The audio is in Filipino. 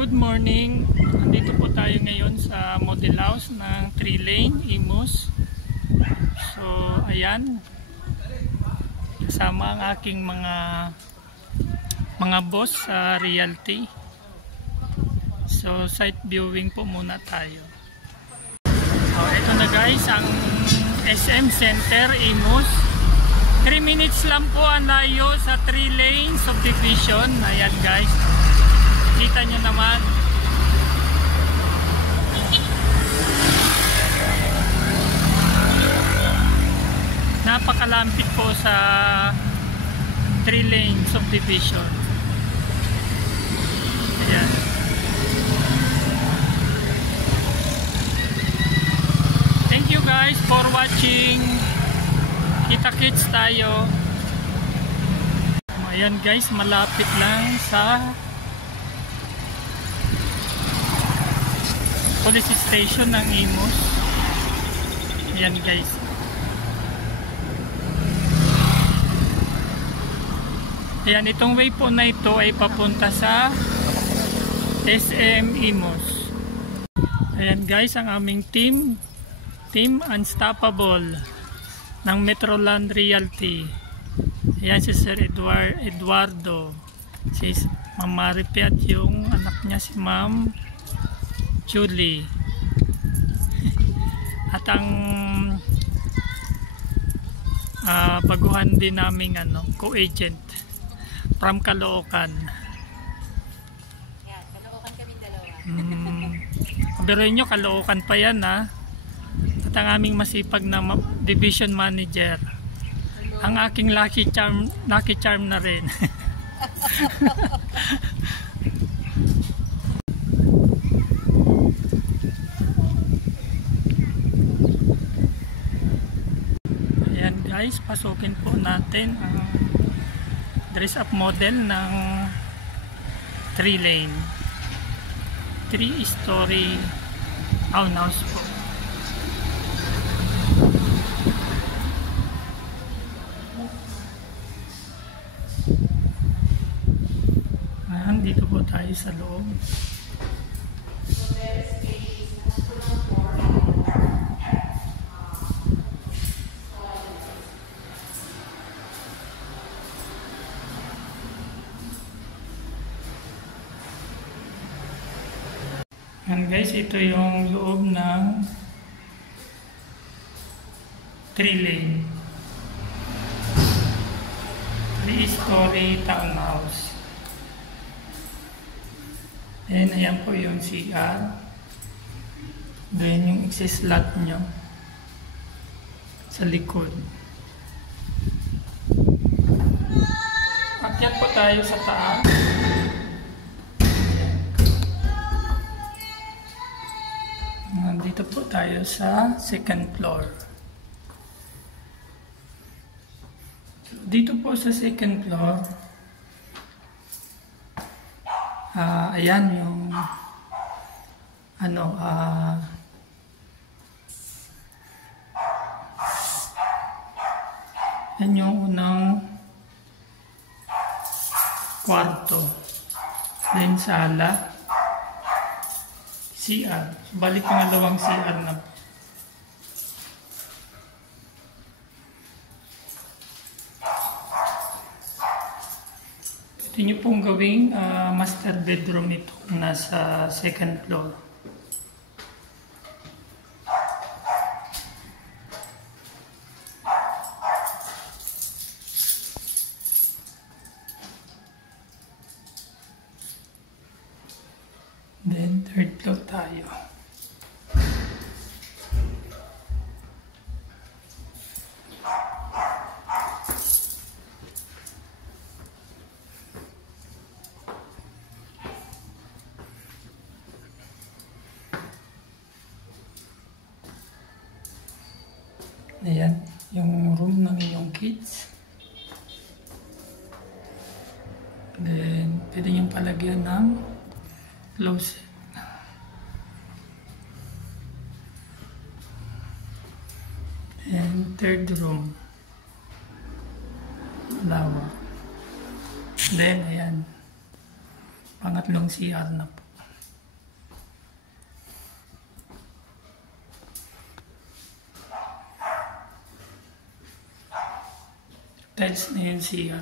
Good morning! Andito po tayo ngayon sa model house ng 3-lane Imus. So ayan, kasama ang aking mga boss sa realty. So site viewing po muna tayo. So ito na guys ang SM Center Imus. 3 minutes lang po ang layo sa 3-lane subdivision. Ayan guys, kita nyo naman. Napakalampit po sa 3-lane subdivision. Ayan. Thank you guys for watching. Kita-kits tayo. Ayan guys, malapit lang sa police station ng Imus. Ayan guys. Ayan, itong way po na ito ay papunta sa SM Imus. Ayan guys, ang aming team Unstoppable ng Metroland Realty. Ayan si Sir Eduardo, si Ma'am Maripi at yung anak niya si Ma'am Julie. At ang baguhan din naming co-agent from Caloocan. Yeah, Caloocan kami dalawa. Pero nyo, Caloocan pa yan ha. At ang aming masipag na division manager. Ang aking lucky charm na rin. Ayan guys, pasukin po natin ang dress up model ng 3-lane 3-story townhouse po. Dito po tayo sa loob. And guys, ito yung loob ng 3-lane 3-story townhouse. And ayan po yung CR. Then yung access slot nyo sa likod. Akyat po tayo sa taas. Nandito po tayo sa second floor. Dito po sa second floor, ayan yung yan yung unang kwarto, then sala, CR. Balik pangalawang CR na po. Ito nyo pong gawing master bedroom ito nasa second floor. Then third floor tayo. Ayan, yung room ng iyong kids. Then, pwede niyong palagyan ng closet. And third room. Lawak. Then, ayan. Pangatlong CR na po. Tiles na yun siya.